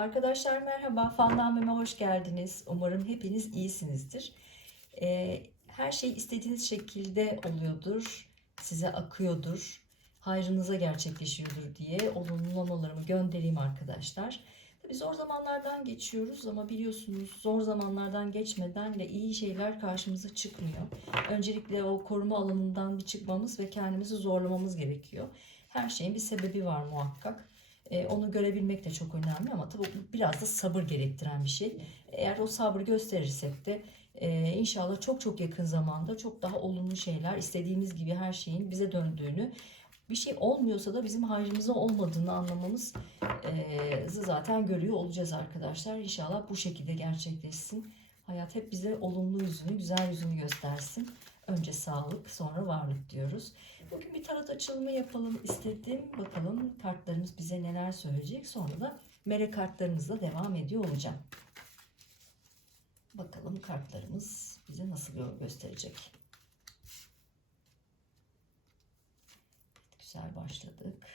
Arkadaşlar merhaba, Fandan Meme hoş geldiniz. Umarım hepiniz iyisinizdir. Ee, her şey istediğiniz şekilde oluyordur, size akıyordur, hayrınıza gerçekleşiyordur diye olumlamalarımı göndereyim arkadaşlar. Tabii zor zamanlardan geçiyoruz ama biliyorsunuz zor zamanlardan geçmeden de iyi şeyler karşımıza çıkmıyor. Öncelikle o koruma alanından bir çıkmamız ve kendimizi zorlamamız gerekiyor. Her şeyin bir sebebi var muhakkak. E, onu görebilmek de çok önemli ama tabii biraz da sabır gerektiren bir şey. Eğer o sabrı gösterirsek de e, inşallah çok çok yakın zamanda çok daha olumlu şeyler, istediğimiz gibi her şeyin bize döndüğünü, bir şey olmuyorsa da bizim hayrımıza olmadığını anlamamız e, zaten görüyor olacağız arkadaşlar. İnşallah bu şekilde gerçekleşsin. Hayat hep bize olumlu yüzünü, güzel yüzünü göstersin. Önce sağlık, sonra varlık diyoruz. Bugün bir tarot açılımı yapalım istedim. Bakalım kartlarımız bize neler söyleyecek. Sonra da melek kartlarımızla devam ediyor olacağım. Bakalım kartlarımız bize nasıl gö- gösterecek. Güzel başladık.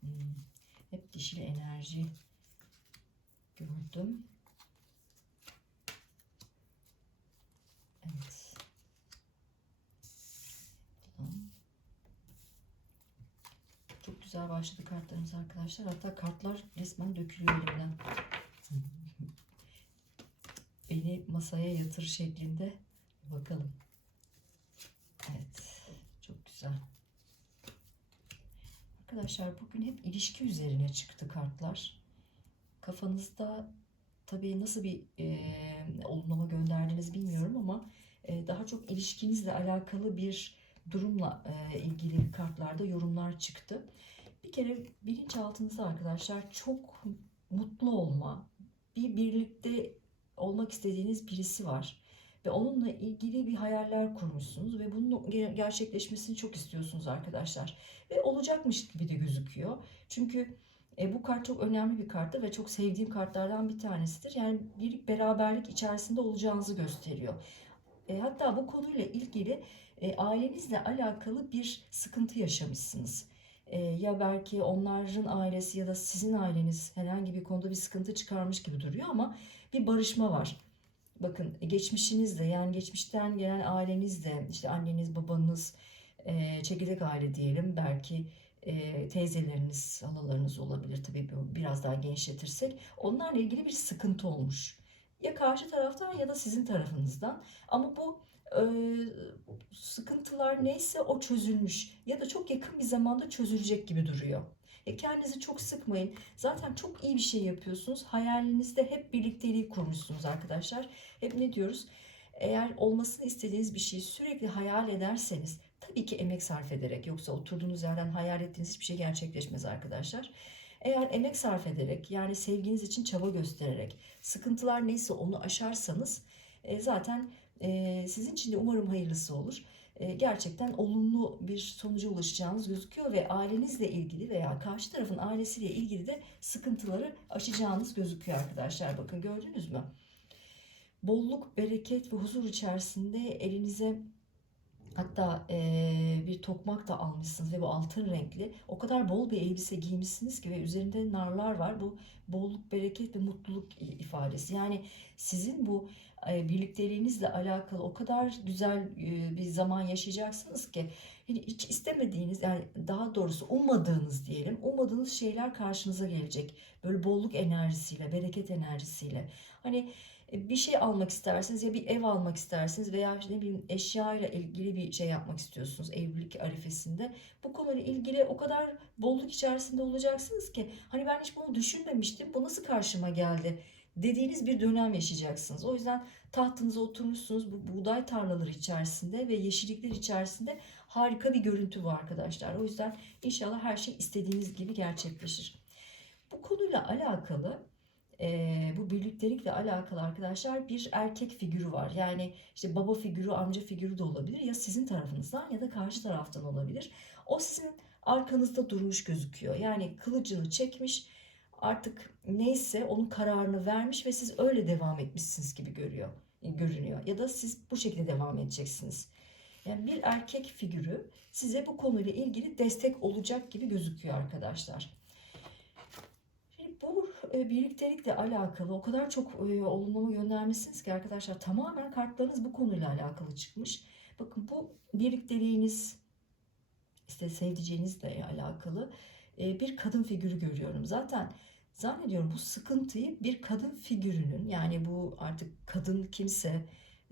Hmm, Hep dişil enerji gördüm. Evet. Çok güzel başladı kartlarımız arkadaşlar. Hatta kartlar resmen dökülüyor elimden. Beni masaya yatır şeklinde. Bakalım. Evet. Çok güzel. Arkadaşlar bugün hep ilişki üzerine çıktı kartlar. Kafanızda tabii nasıl bir e, olumlama gönderdiniz bilmiyorum ama e, daha çok ilişkinizle alakalı bir durumla e, ilgili kartlarda yorumlar çıktı. Bir kere bilinçaltınızda arkadaşlar çok mutlu olma, bir birlikte olmak istediğiniz birisi var ve onunla ilgili bir hayaller kurmuşsunuz ve bunun ge- gerçekleşmesini çok istiyorsunuz arkadaşlar ve olacakmış gibi de gözüküyor. Çünkü e, bu kart çok önemli bir karttı ve çok sevdiğim kartlardan bir tanesidir. Yani bir beraberlik içerisinde olacağınızı gösteriyor. E, hatta bu konuyla ilgili e, ailenizle alakalı bir sıkıntı yaşamışsınız. E, ya belki onların ailesi ya da sizin aileniz herhangi bir konuda bir sıkıntı çıkarmış gibi duruyor ama bir barışma var. Bakın geçmişinizde yani geçmişten gelen ailenizde işte anneniz babanız e, çekirdek aile diyelim belki e, teyzeleriniz halalarınız olabilir tabii biraz daha genişletirsek onlarla ilgili bir sıkıntı olmuş. Ya karşı taraftan ya da sizin tarafınızdan ama bu e, sıkıntılar neyse o çözülmüş ya da çok yakın bir zamanda çözülecek gibi duruyor. E, kendinizi çok sıkmayın. Zaten çok iyi bir şey yapıyorsunuz. Hayalinizde hep birlikteliği kurmuşsunuz arkadaşlar. Hep ne diyoruz? Eğer olmasını istediğiniz bir şeyi sürekli hayal ederseniz tabii ki emek sarf ederek yoksa oturduğunuz yerden hayal ettiğiniz hiçbir şey gerçekleşmez arkadaşlar. Eğer emek sarf ederek yani sevginiz için çaba göstererek sıkıntılar neyse onu aşarsanız e, zaten e, sizin için de umarım hayırlısı olur. E, gerçekten olumlu bir sonuca ulaşacağınız gözüküyor ve ailenizle ilgili veya karşı tarafın ailesiyle ilgili de sıkıntıları aşacağınız gözüküyor arkadaşlar. Bakın gördünüz mü? Bolluk, bereket ve huzur içerisinde elinize Hatta eee, bir tokmak da almışsınız ve bu altın renkli. O kadar bol bir elbise giymişsiniz ki ve üzerinde narlar var. Bu bolluk, bereket ve mutluluk ifadesi. Yani sizin bu e, birlikteliğinizle alakalı o kadar güzel e, bir zaman yaşayacaksınız ki hani hiç istemediğiniz yani daha doğrusu ummadığınız diyelim ummadığınız şeyler karşınıza gelecek. Böyle bolluk enerjisiyle, bereket enerjisiyle. Hani e, bir şey almak istersiniz ya bir ev almak istersiniz veya ne bileyim eşyayla ilgili bir şey yapmak istiyorsunuz evlilik arifesinde. Bu konuyla ilgili o kadar bolluk içerisinde olacaksınız ki hani ben hiç bunu düşünmemiştim bu nasıl karşıma geldi dediğiniz bir dönem yaşayacaksınız. O yüzden tahtınıza oturmuşsunuz bu buğday tarlaları içerisinde ve yeşillikler içerisinde harika bir görüntü bu arkadaşlar. O yüzden inşallah her şey istediğiniz gibi gerçekleşir. Bu konuyla alakalı e, bu birliktelikle alakalı arkadaşlar bir erkek figürü var. Yani işte baba figürü, amca figürü de olabilir. Ya sizin tarafınızdan ya da karşı taraftan olabilir. O sizin arkanızda durmuş gözüküyor. Yani kılıcını çekmiş artık neyse onun kararını vermiş ve siz öyle devam etmişsiniz gibi görüyor, görünüyor. Ya da siz bu şekilde devam edeceksiniz. Yani bir erkek figürü size bu konuyla ilgili destek olacak gibi gözüküyor arkadaşlar. E, birliktelikle alakalı o kadar çok e, olumlama göndermişsiniz ki arkadaşlar tamamen kartlarınız bu konuyla alakalı çıkmış. Bakın bu birlikteliğiniz işte sevdiceğinizle alakalı e, bir kadın figürü görüyorum. Zaten zannediyorum bu sıkıntıyı bir kadın figürünün yani bu artık kadın kimse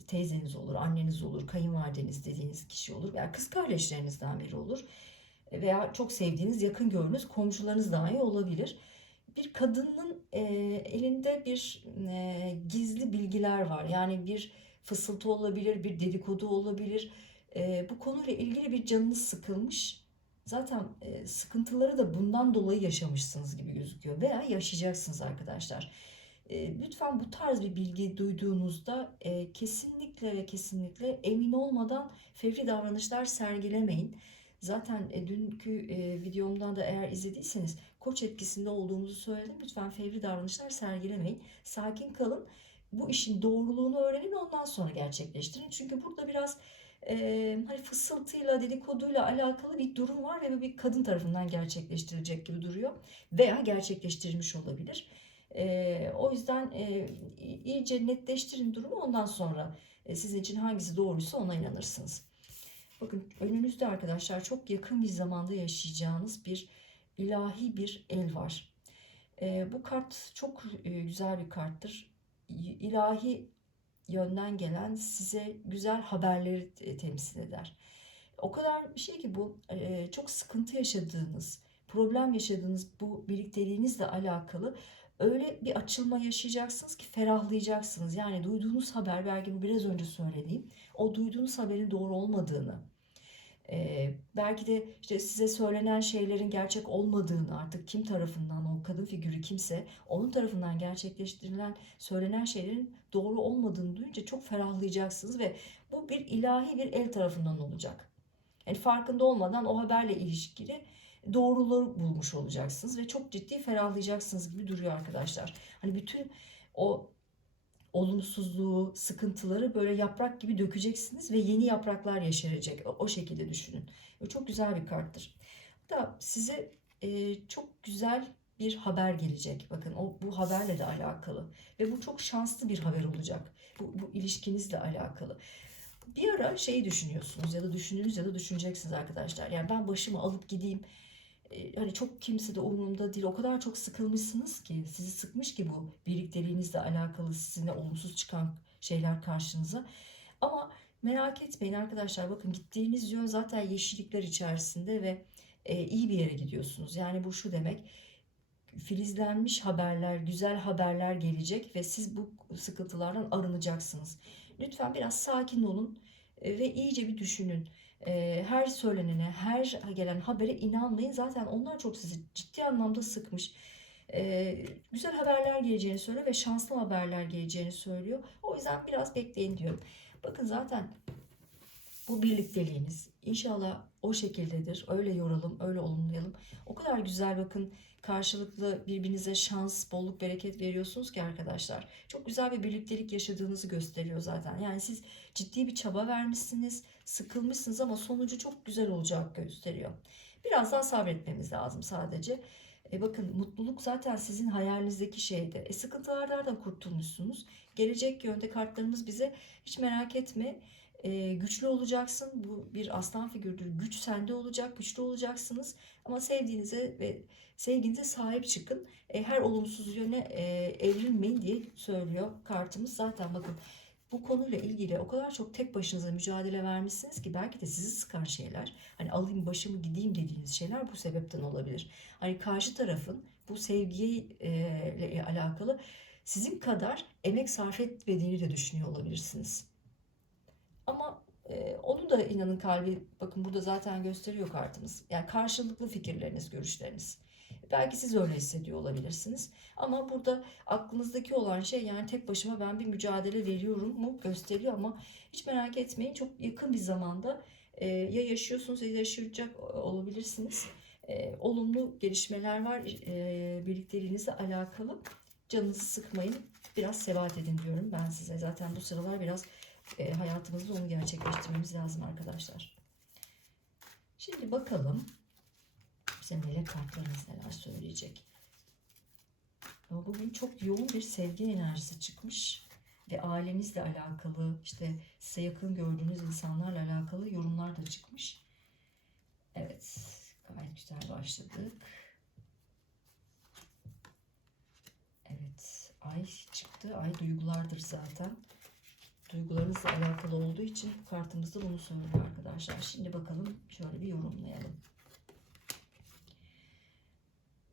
teyzeniz olur, anneniz olur, kayınvalideniz dediğiniz kişi olur veya kız kardeşlerinizden biri olur veya çok sevdiğiniz, yakın gördüğünüz komşularınız dahi olabilir. Bir kadının e, elinde bir e, gizli bilgiler var. Yani bir fısıltı olabilir, bir dedikodu olabilir. E, bu konuyla ilgili bir canınız sıkılmış. Zaten e, sıkıntıları da bundan dolayı yaşamışsınız gibi gözüküyor veya yaşayacaksınız arkadaşlar. E, lütfen bu tarz bir bilgi duyduğunuzda e, kesinlikle ve kesinlikle emin olmadan fevri davranışlar sergilemeyin. Zaten e, dünkü e, videomdan da eğer izlediyseniz koç etkisinde olduğumuzu söyledim. Lütfen fevri davranışlar sergilemeyin. Sakin kalın. Bu işin doğruluğunu öğrenin ondan sonra gerçekleştirin. Çünkü burada biraz e, hani fısıltıyla, dedikoduyla alakalı bir durum var ve bu bir kadın tarafından gerçekleştirilecek gibi duruyor. Veya gerçekleştirilmiş olabilir. E, o yüzden e, iyice netleştirin durumu ondan sonra e, sizin için hangisi doğruysa ona inanırsınız. Bakın önünüzde arkadaşlar çok yakın bir zamanda yaşayacağınız bir ilahi bir el var. E, bu kart çok e, güzel bir karttır. İlahi yönden gelen size güzel haberleri e, temsil eder. O kadar bir şey ki bu e, çok sıkıntı yaşadığınız, problem yaşadığınız bu birlikteliğinizle alakalı öyle bir açılma yaşayacaksınız ki ferahlayacaksınız. Yani duyduğunuz haber belki bu biraz önce söylediğim o duyduğunuz haberin doğru olmadığını ee, belki de işte size söylenen şeylerin gerçek olmadığını artık kim tarafından o kadın figürü kimse onun tarafından gerçekleştirilen söylenen şeylerin doğru olmadığını duyunca çok ferahlayacaksınız ve bu bir ilahi bir el tarafından olacak. Yani farkında olmadan o haberle ilişkili doğruları bulmuş olacaksınız ve çok ciddi ferahlayacaksınız gibi duruyor arkadaşlar. Hani bütün o olumsuzluğu, sıkıntıları böyle yaprak gibi dökeceksiniz ve yeni yapraklar yeşerecek. O, şekilde düşünün. O çok güzel bir karttır. Da size e, çok güzel bir haber gelecek. Bakın o bu haberle de alakalı ve bu çok şanslı bir haber olacak. Bu, bu ilişkinizle alakalı. Bir ara şeyi düşünüyorsunuz ya da düşündünüz ya da düşüneceksiniz arkadaşlar. Yani ben başımı alıp gideyim hani çok kimse de umurumda değil. O kadar çok sıkılmışsınız ki sizi sıkmış ki bu birlikteliğinizle alakalı sizinle olumsuz çıkan şeyler karşınıza. Ama merak etmeyin arkadaşlar bakın gittiğiniz yön zaten yeşillikler içerisinde ve e, iyi bir yere gidiyorsunuz. Yani bu şu demek filizlenmiş haberler, güzel haberler gelecek ve siz bu sıkıntılardan arınacaksınız. Lütfen biraz sakin olun e, ve iyice bir düşünün e, her söylenene, her gelen habere inanmayın. Zaten onlar çok sizi ciddi anlamda sıkmış. E, güzel haberler geleceğini söylüyor ve şanslı haberler geleceğini söylüyor. O yüzden biraz bekleyin diyorum. Bakın zaten bu birlikteliğiniz inşallah o şekildedir. Öyle yoralım, öyle olumlayalım. O kadar güzel bakın karşılıklı birbirinize şans, bolluk, bereket veriyorsunuz ki arkadaşlar. Çok güzel bir birliktelik yaşadığınızı gösteriyor zaten. Yani siz ciddi bir çaba vermişsiniz, sıkılmışsınız ama sonucu çok güzel olacak gösteriyor. Biraz daha sabretmemiz lazım sadece. E bakın mutluluk zaten sizin hayalinizdeki şeydi. E sıkıntılardan da kurtulmuşsunuz. Gelecek yönde kartlarımız bize hiç merak etme e, güçlü olacaksın. Bu bir aslan figürüdür. Güç sende olacak, güçlü olacaksınız. Ama sevdiğinize ve sevginize sahip çıkın. E, her olumsuz yöne e, evrilmeyin diye söylüyor kartımız. Zaten bakın bu konuyla ilgili o kadar çok tek başınıza mücadele vermişsiniz ki belki de sizi sıkan şeyler, hani alayım başımı gideyim dediğiniz şeyler bu sebepten olabilir. Hani karşı tarafın bu sevgiyle alakalı sizin kadar emek sarf etmediğini de düşünüyor olabilirsiniz. Ama e, onu da inanın kalbi bakın burada zaten gösteriyor kartımız. Yani karşılıklı fikirleriniz, görüşleriniz. Belki siz öyle hissediyor olabilirsiniz. Ama burada aklınızdaki olan şey yani tek başıma ben bir mücadele veriyorum mu gösteriyor ama hiç merak etmeyin çok yakın bir zamanda e, ya yaşıyorsunuz ya yaşayacak olabilirsiniz. E, olumlu gelişmeler var e, birlikteliğinizle alakalı. Canınızı sıkmayın. Biraz sebat edin diyorum ben size. Zaten bu sıralar biraz e, hayatımızda onu gerçekleştirmemiz lazım arkadaşlar. Şimdi bakalım bize melek kartlarımız neler söyleyecek. Ama bugün çok yoğun bir sevgi enerjisi çıkmış ve ailenizle alakalı işte size yakın gördüğünüz insanlarla alakalı yorumlar da çıkmış. Evet, gayet güzel başladık. Evet, ay çıktı. Ay duygulardır zaten. Duygularınızla alakalı olduğu için kartımızda bunu söylüyor arkadaşlar. Şimdi bakalım şöyle bir yorumlayalım.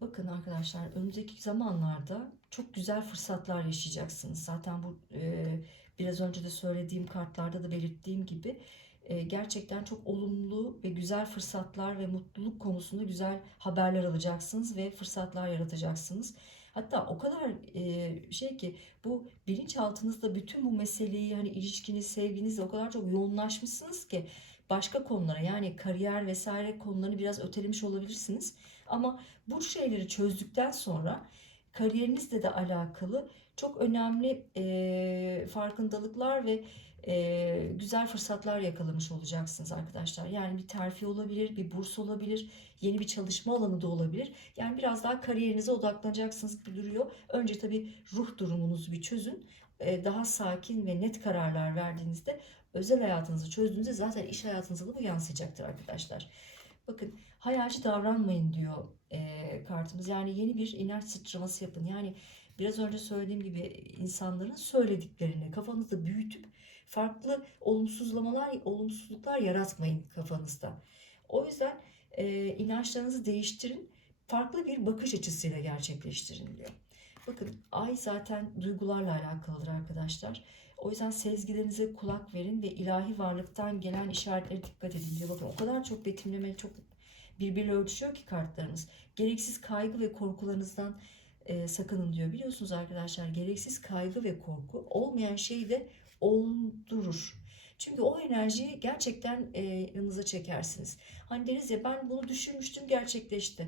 Bakın arkadaşlar önümüzdeki zamanlarda çok güzel fırsatlar yaşayacaksınız. Zaten bu e, biraz önce de söylediğim kartlarda da belirttiğim gibi e, gerçekten çok olumlu ve güzel fırsatlar ve mutluluk konusunda güzel haberler alacaksınız ve fırsatlar yaratacaksınız. Hatta o kadar e, şey ki bu bilinçaltınızda bütün bu meseleyi hani ilişkiniz, sevginizle o kadar çok yoğunlaşmışsınız ki başka konulara yani kariyer vesaire konularını biraz ötelemiş olabilirsiniz. Ama bu şeyleri çözdükten sonra kariyerinizle de alakalı çok önemli e, farkındalıklar ve e, güzel fırsatlar yakalamış olacaksınız arkadaşlar. Yani bir terfi olabilir, bir burs olabilir, yeni bir çalışma alanı da olabilir. Yani biraz daha kariyerinize odaklanacaksınız gibi duruyor. Önce tabii ruh durumunuzu bir çözün. E, daha sakin ve net kararlar verdiğinizde özel hayatınızı çözdüğünüzde zaten iş hayatınıza da bu yansıyacaktır arkadaşlar. Bakın hayalci davranmayın diyor e, kartımız. Yani yeni bir inanç sıçraması yapın. Yani biraz önce söylediğim gibi insanların söylediklerini kafanızda büyütüp farklı olumsuzlamalar, olumsuzluklar yaratmayın kafanızda. O yüzden e, inançlarınızı değiştirin. Farklı bir bakış açısıyla gerçekleştirin diyor. Bakın ay zaten duygularla alakalıdır arkadaşlar. O yüzden sezgilerinize kulak verin ve ilahi varlıktan gelen işaretlere dikkat edin diyor. Bakın o kadar çok betimlemeli, çok birbiriyle ölçüyor ki kartlarımız. Gereksiz kaygı ve korkularınızdan e, sakının diyor. Biliyorsunuz arkadaşlar gereksiz kaygı ve korku olmayan şeyi de oldurur. Çünkü o enerjiyi gerçekten e, yanınıza çekersiniz. Hani deriz ya ben bunu düşünmüştüm gerçekleşti.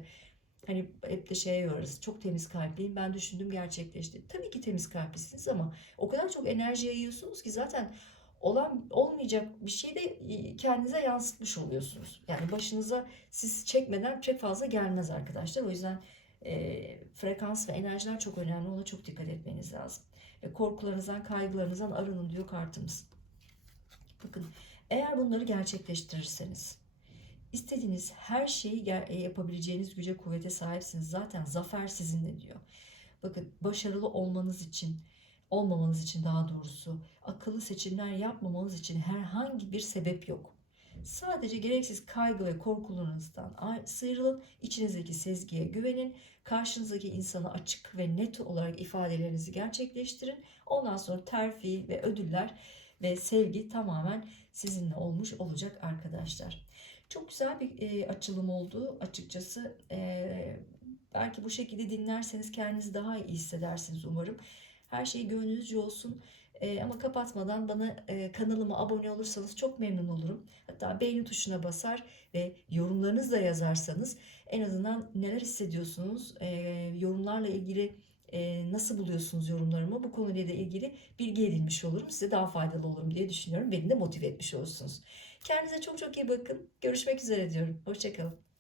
Hani hep de şeye yorarız. Çok temiz kalpliyim. Ben düşündüm gerçekleşti. Tabii ki temiz kalplisiniz ama o kadar çok enerji yayıyorsunuz ki zaten olan olmayacak bir şeyi de kendinize yansıtmış oluyorsunuz. Yani başınıza siz çekmeden çok fazla gelmez arkadaşlar. O yüzden e, frekans ve enerjiler çok önemli. Ona çok dikkat etmeniz lazım. Ve korkularınızdan, kaygılarınızdan arının diyor kartımız. Bakın eğer bunları gerçekleştirirseniz istediğiniz her şeyi yapabileceğiniz güce kuvvete sahipsiniz. Zaten zafer sizinle diyor. Bakın başarılı olmanız için, olmamanız için daha doğrusu akıllı seçimler yapmamanız için herhangi bir sebep yok. Sadece gereksiz kaygı ve korkularınızdan sıyrılın, içinizdeki sezgiye güvenin, karşınızdaki insana açık ve net olarak ifadelerinizi gerçekleştirin. Ondan sonra terfi ve ödüller ve sevgi tamamen sizinle olmuş olacak arkadaşlar. Çok güzel bir e, açılım oldu açıkçası. E, belki bu şekilde dinlerseniz kendinizi daha iyi hissedersiniz umarım. Her şey gönlünüzce olsun. E, ama kapatmadan bana e, kanalıma abone olursanız çok memnun olurum. Hatta beğeni tuşuna basar ve yorumlarınızı da yazarsanız en azından neler hissediyorsunuz, e, yorumlarla ilgili e, nasıl buluyorsunuz yorumlarımı bu konuyla da ilgili bilgi edinmiş olurum. Size daha faydalı olurum diye düşünüyorum. Beni de motive etmiş olursunuz. Kendinize çok çok iyi bakın. Görüşmek üzere diyorum. Hoşçakalın.